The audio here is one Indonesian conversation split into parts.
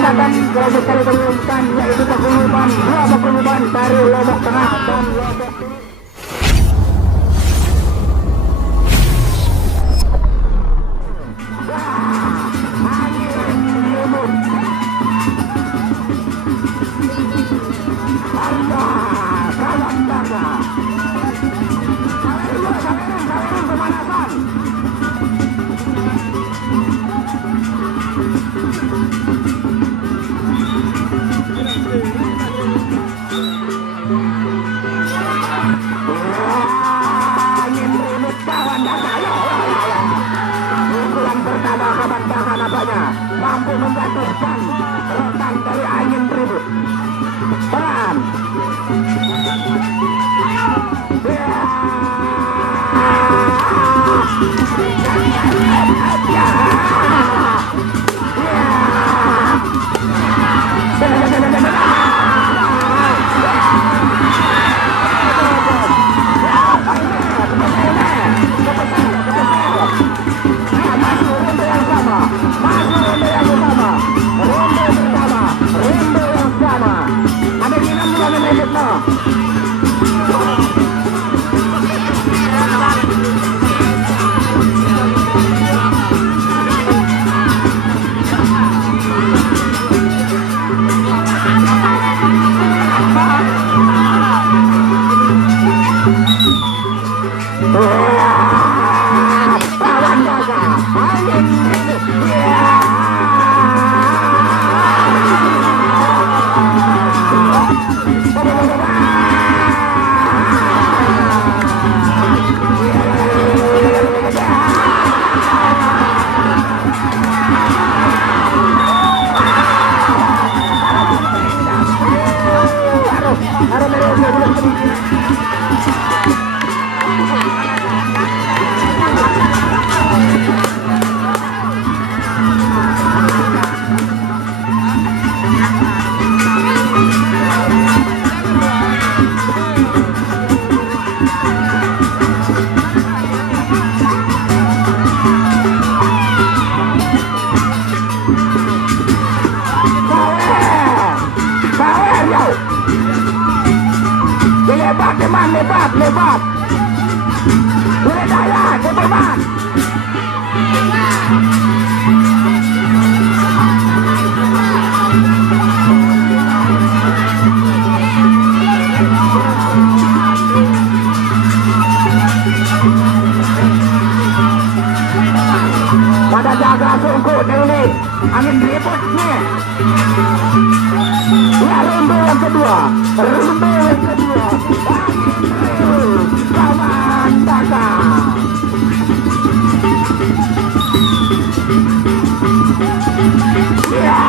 Akan kelompok kali terumkan yaitu paguluban, dua paguluban dari Lombok Tengah dan Lombok Timur. Mampu menjatuhkan rotan dari angin ribut. Pelan. Lebat. Boleh daya, cepat. Pada jaga sungguh ini angin ribut nih. Ya, ronde yang kedua. Kawan dagang. Ya.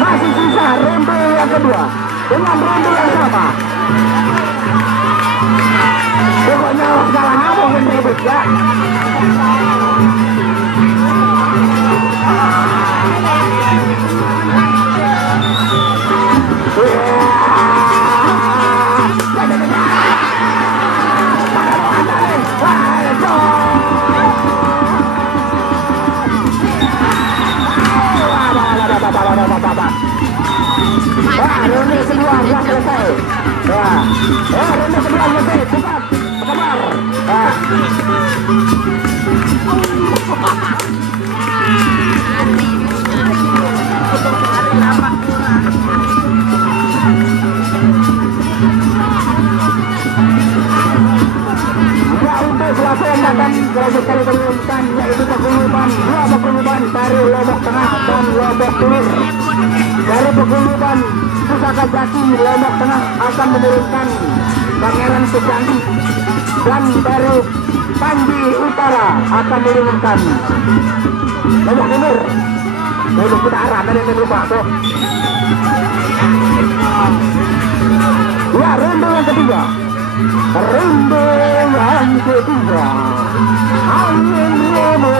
Masih sisa ronde yang kedua dengan ronde yang sama. Pokoknya salah ngomong ini ribut ya. Ronde kedua sudah selesai. Ronde kedua selesai. Cepat, sabar. Untuk melaksanakan kelompok kali terumkan yaitu paguluban, dua paguluban dari Lombok Tengah dan Lombok Timur. Dari paguluban Paguyuban Pusaka Jati Lombok Tengah akan menurunkan Pangeran Sejandi, dan dari Panji Utara akan menurunkan Lombok Timur. Lalu kita arah dari lupa tuh. Ya, ronde yang ketiga. Ronde yang ketiga. Angin Remo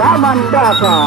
Taman Daka.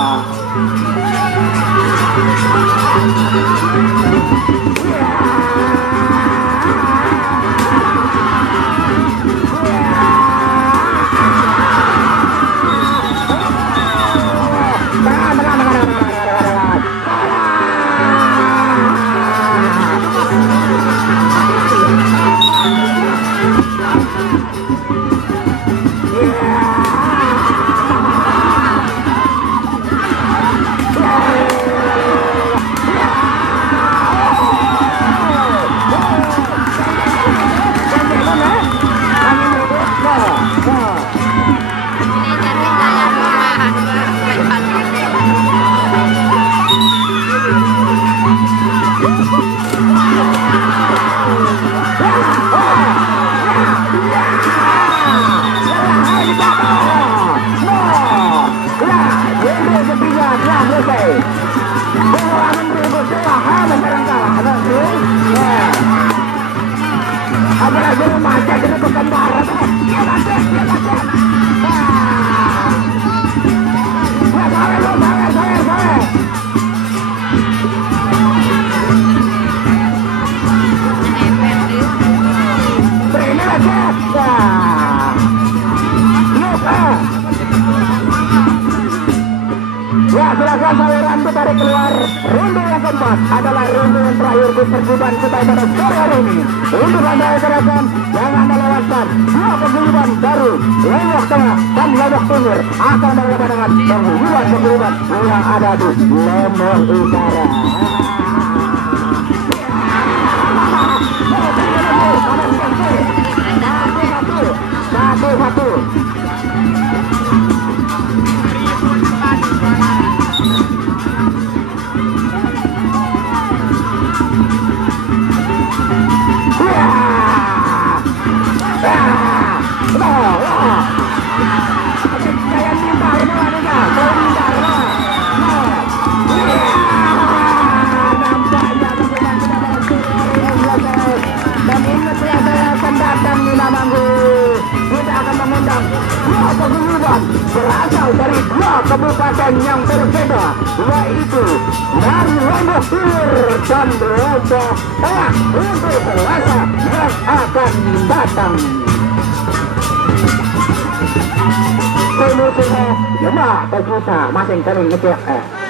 Ya, silakan saweran ditarik keluar. Ronde yang keempat adalah ronde yang terakhir di perguluban kita pada sore hari ini. Untuk Anda rekan yang Anda lewatkan, dua perguluban baru Lombok Tengah dan Lombok Timur akan berhadapan dengan perguluban yang ada di Lombok Utara. Satu. Dan ingat ya, saya akan datang di Namanggu. Kita akan mengundang dua paguyuban berasal dari dua kabupaten yang berbeda, yaitu dari Lombok Timur dan Lombok Tengah untuk Selasa yang akan datang. Penutup ya, Mbak, kita masing-masing ngecek.